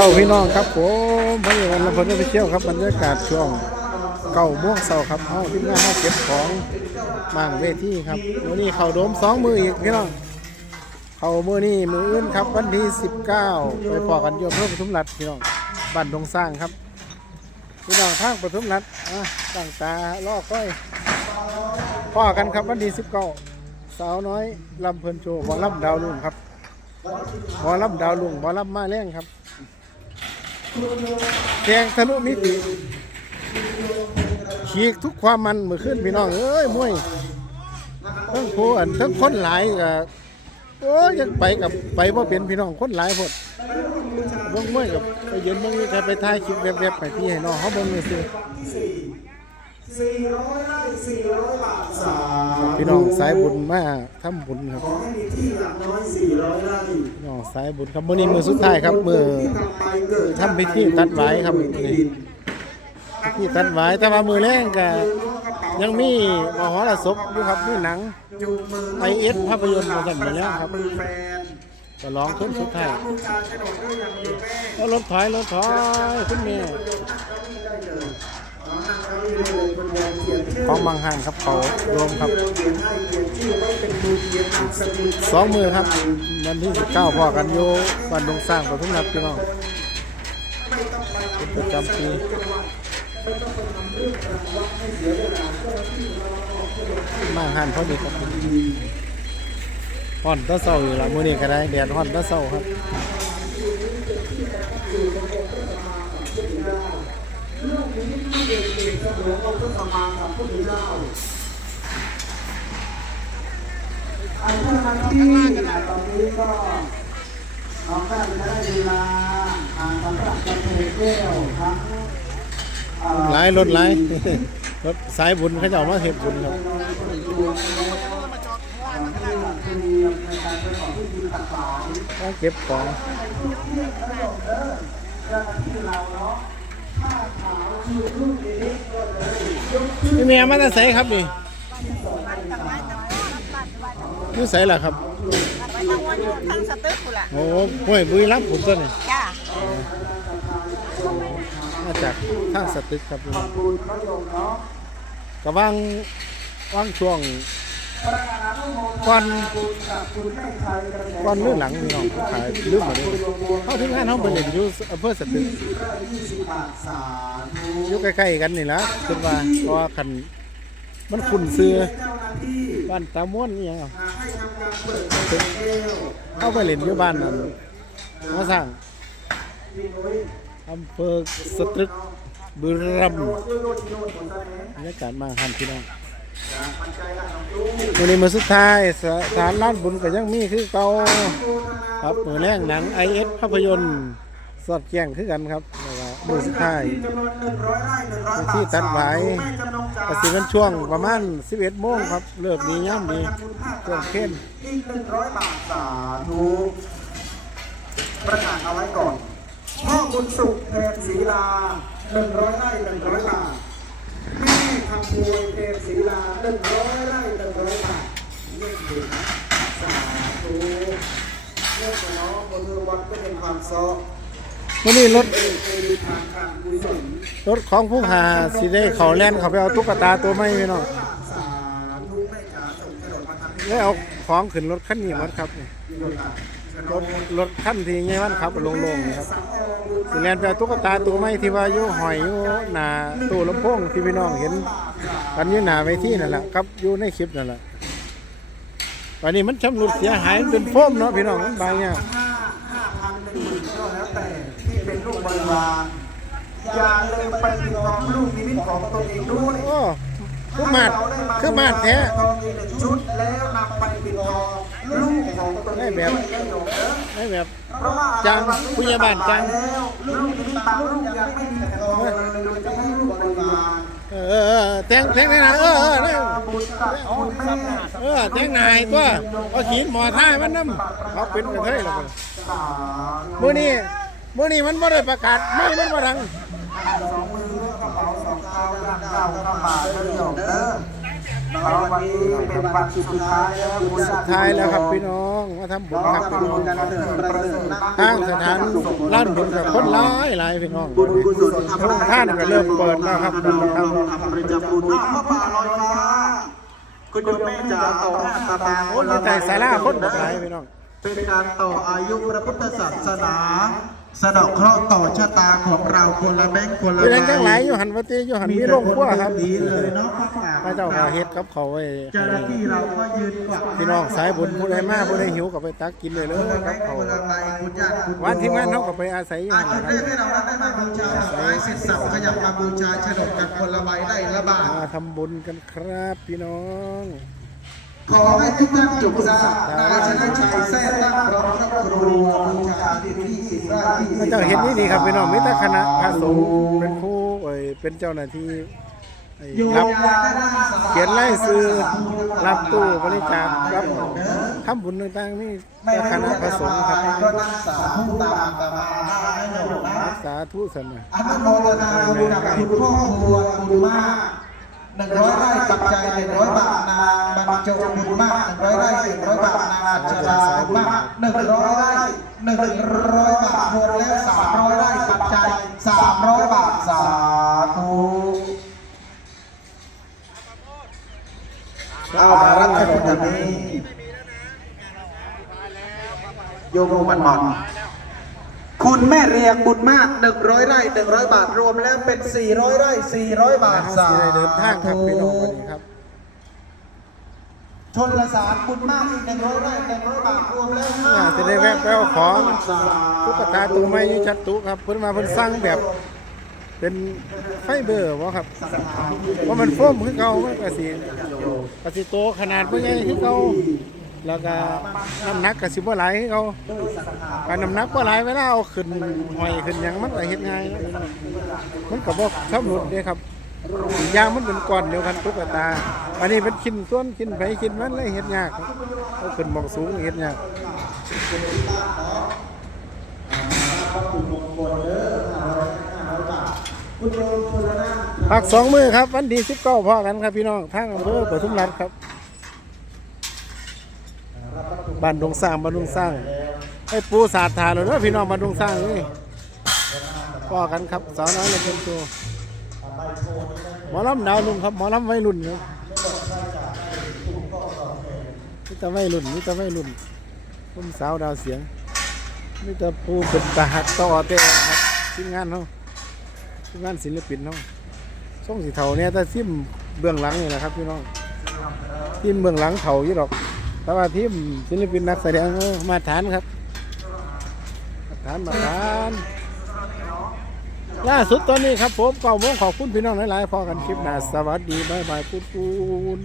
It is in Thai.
เสาพี่น้องครับผมพระเอกวันละพลไปเที่ยวครับบรรยากาศช่วงเก่าม่วงเสาร์ครับเฮาที่งานเฮาเก็บของมางเวทีครับวันนี้เข้าโดมสองมืออีกพี่น้องเข้ามือนี่มืออื่นครับ วันที่19ไปพอกันโยมเพิ่มปทุมรัฐพี่น้องบ้านดงสร้างครับ พี่น้องทางปทุมรัฐอะตั้งตาลอกก้อยพ่อกันครับวันที่19สาวน้อยลำเพลินโชว์หมอลำดาวลุ่งครับหมอลำดาวลุงหมอลำมาแรงครับ แทงทะลุมิติฉีกทุกความมันมือขึ้นพี่น้องเอ้ยมวยทั้งโคนทั้งคนหลายกับโอ้ยยังไปกับไปว่าเป็นพี่น้องคนหลายพดบิ่งมวยกับไปยืนบิ่งมีใครไปถ่ายคลิปแบบๆไปที่ให้น้องเขาบิ่งนี่ สิพี่น้องสายบุญมาทำบุญครับพี่น้องสายบุญครับมื้อนี้มือสุดท้ายครับมือทำพิธีตัดไว้ครับนี่พิธีตัดไว้แต่ว่ามือแรงก็ยังมีมหรสพอยู่ครับมีหนังไอเอสภาพยนตร์มาสั่นมาแล้วครับจะร้องขึ้นสุดท้ายแล้วรถถอยรถถอยขึ้นแม่ ของบางหันครับเขารวมครับสองมือครับ วันที่สิบเก้าพอกันโยบ้านดงสร้างปทุมรัฐพี่น้องเป็นประจำปีมางหันเพอดีครับฮ้อนตะเศร้าอยู่ละมือนี้ก็ได้แดดฮ้อนตะเศร้าครับ อันนี้มันที่ตอนนี้ก็น้องแป้ได้เวลาอ่าสำหรับกระเทแก้วทั้งอ่าหลายรถหลายรถสายบุญเขาเจ้ามาเฮ็ดบุญครับในการประกอบพิธีต่างมาเก็บของ พี่เมียมาแต่ไสครับนี่อยู่ไสล่ะครับไปทางวันอยู่ทางสตึกกูล่ะโอ้ห้วยบุรีรัมย์ผมต้นนี่จ้ามาจากทางสตึกครับพี่น้องบุญพระยงเนาะก็ว่างว่างช่วงประ ก่อนก่อนนาบุญกับคุณแม่ไทยกระแสก่อนหรือหลังพี่น้องขายลืมหมดเลยเขาถึงงานเขาไปเล่นอยู่อำเภอสตึกยี่สิบบาทสาธุอยู่ใกล้ๆกันนี่ละคิดว่าเพราะว่าคันมันคุ้นซื้อบ้านตาม้วนอหยังเปิดเผยแก้าไปเล่นอยู่บ้านนั่นมาสร้างอำเภอสตึกบุรีรัมย์บรรยากาศมาหันพี่น้อง วันนี้มาสุดท้ายสถานร้านบุญก็ยังมีคือเก่าครับมือแรงหนัง IS ภาพยนตร์สอดแจ้งคือกันครับมือสุดท้ายจำนวนหนึ่งร้อที่ตัดไว้แม่จำนงจากก็สิเป็นช่วงประมาณ 11โมงครับเลิกดีย่ำดีช่วงเข้มอีกหนึ่งร้อยบาทสาธุประกาศเอาไว้ก่อนพ่อบุญสุขเพนศรีลาหนึ่งร้อยไร่หนึ่งร้อยบาท แม่คำพวยเพนศรีลาหนึ่งร้อยไร่หนึ่งร้อยบาทเล่นดีนะสาธุเรื่องของน้องบนเรือวัดก็เป็นความซอวันนี้รถเป็นเป็นทางการกุศลรถของผู้หาสิได้เขาแล่นเขาไปเอาตุ๊กตาตัวไม่พี่น้องสาธุแม่จ๋าส่งกระโดดมาทางนี้แล้วเอาของขึ้นรถคันนี้หมดครับนี่ รถรถคันที่ไงวันครับลงๆนี่ครับสิแล่นไปเอาตุ๊กตาตัวไม่ที่ว่าอยู่หอยอยู่หน้าตู้ลำโพงที่พี่น้องเห็นกันอยู่หน้าเวทีนั่นแหละครับอยู่ในคลิปนั่นแหละวันนี้มันชำรุดเสียหายเป็นโฟมเนาะพี่น้องมันบางอย่างห้าห้าพันหนึ่งหมื่นก็แล้วแต่ที่เป็นลูกบริวารอย่าลืมไปติดต่อลูกนิมิตของตนเองด้วยโอ้คือมาดคือมาดแท้ทองอีกหนึ่งชุดแล้วนำไปปิดทอง ลูกได้หยกเด้อไม่แบบจังผู้ใหญ่บ้านจังแล้วลูกนิมิตบางลูกยังเออเออแทงแทงได้นะเออเออเออแทงนายตัวเอาขีดหมอท่ามันน้ำเขาเป็นกระเทยแล้วกันสาธุมื้อนี้มื้อนี้มันบ่ได้ประกาศไม่มันบ่ดังสองมือกระเป๋าสองเท้าร่างเก้าข้าบาเด้อหยกเด้อ เนาะวันนี้เป็นวันสุดท้ายแล้วคุณสุดท้ายแล้วครับพี่น้องมาทำบุญครับพี่น้องทางสถานร้านบุญกับคนหลายหลายพี่น้องบุญกุศลทำโรงท่านก็เริ่มเปิดแล้วครับเราทำประจำบุญอ้าวพ่อป่าลอยฟ้าคุณโยมแม่จ๋าต่อหน้าตาตาโอ้ยแต่สาราคนหลายพี่น้องเป็นการต่ออายุพระพุทธศาสนา สะเดอกเคราะห์ต่อชะตาของเราคนละแบงค์คนละพี่นังจังหลายอยู่หันวัติอยู่หันมีโรงครัวครับดีเลยเนาะพ่อป่าพระเจ้าก็เฮ็ดกับเขาวไว้เจ้าหน้าที่เราก็ยืนกวักพี่น้องสายบุญผู้ใดมาผู้ใดหิวก็ไปตักกินเลยเลยคนละคแบรับงค์เขาคนละใบคุณญาติคุณโยวันที่งานเขาก็ไปอาศัยอยู่อาหั่นจุดนะคแรรับกให้เราได้มาบูชาไม้เสร็จสับขยับมาบูชาฉลองกันคนละใบได้ละบาทมาทำบุญกันครับพี่น้อง ขอให้ทุกท่านจงทราบนายชนะชัยแท้ตั้งพร้อมครอบครัวบูชาที่ที่สิบไร่ที่พระเจ้าเห็นนี่ดีครับพี่น้องมิตรคณะพระสงฆ์เป็นผู้เอ่ยเป็นเจ้าหน้าที่ไอ้โยรับมยาได้นั่งสาเขียนไล่ซื้อรับตู้บริจาครับทำบุญต่างๆนี่ไม่ครู้ณะพจะระสงฆ์ทำคอะรับไรก็นั่งสาธุตามอาตมาได้นะโยมนะสาธุสันนะอนุโมทนาบุญกับคุณพ่อครัวคุณมากหนึ่งร้อยไร่ ปัจจัยหนึ่งร้อยบาทนาบรรจงบุญมากหนึ่งร้อยไร่หนึ่งร้อยบาทนางอัชราบุญมากหนึ่งร้อยไร่หนึ่งร้อยบาทรวมแล้วสามร้อยไร่ปัจจัยสามร้อยบาทสาธุเอามารับขนมแบบนี้โยมมันหมด คุณแม่เรียงบุญมาก 100 ไร่100 บาทรวมแล้วเป็น 400 ไร่ 400 บาทเขาสาสิได้เดินทางครับพี่น้องวันนี้ครับชนละสารบุญมากอีก100ไร่100บาทรวมแล้วอ่าจะได้แวะไปเอาของตุ๊กตาตัวไม้อยุชัดตุครับเพิ่นมาเพิ่นสร้างแบบ เป็นไฟเบอร์บ่ครับว่ามันโฟมคือเก่ามันก็สิก็สิโตขนาดบ่ใหญ่คือเก่า แล้วก็น้ำหนักก็สิบ่หลายคือเก่าการน้ำหนักบ่หลายเวลาเอาขึ้นห้อยขึ้นหยังมันก็เฮ็ดง่ายนะมันก็บ่ชำรุดเด้ครับอีกอย่างมันเป็นก้อนเดียวกันตุ๊กตา อันนี้เป็นชิ้นส่วนชิ้นไผชิ้นมันเลยเฮ็ดยากครับเอาขึ้นหมองสูงเฮ็ดยากพักสองมือครับ วันที่สิบเก้าพอกันครับพี่น้องทางอำเภอปทุมรัฐครับ บ้านดงสร้างบ้านดงสร้างไอ้ปูสาดถาเลยเด้อพี่น้องบ้านดงสร้างนี่พอกันครับสาวน้อยเลยเป็นตัวหมอลำดาวลุงครับหมอลำวัยรุ่นครับนี่แต่วัยรุ่นนี่แต่วัยรุ่นคุณสาวดาวเสียงนี่แต่ปูเป็นตาหักต่อเตะครับทีมงานเขาทีมงานศิลปินเนาะช่องสีเทาเนี่ยแต่ทีมเบื้องหลังนี่แหละครับพี่น้องทีมเบื้องหลังเทาอยู่หรอก แต่ว่าทีมศิลปินนักแสดงมาฐานครับ มาฐานมาฐานล่าสุดตอนนี้ครับผมก็วงขอบคุณพี่น้องหลายๆพอกันคลิปหน้าสวัสดีบายบายพูดพูน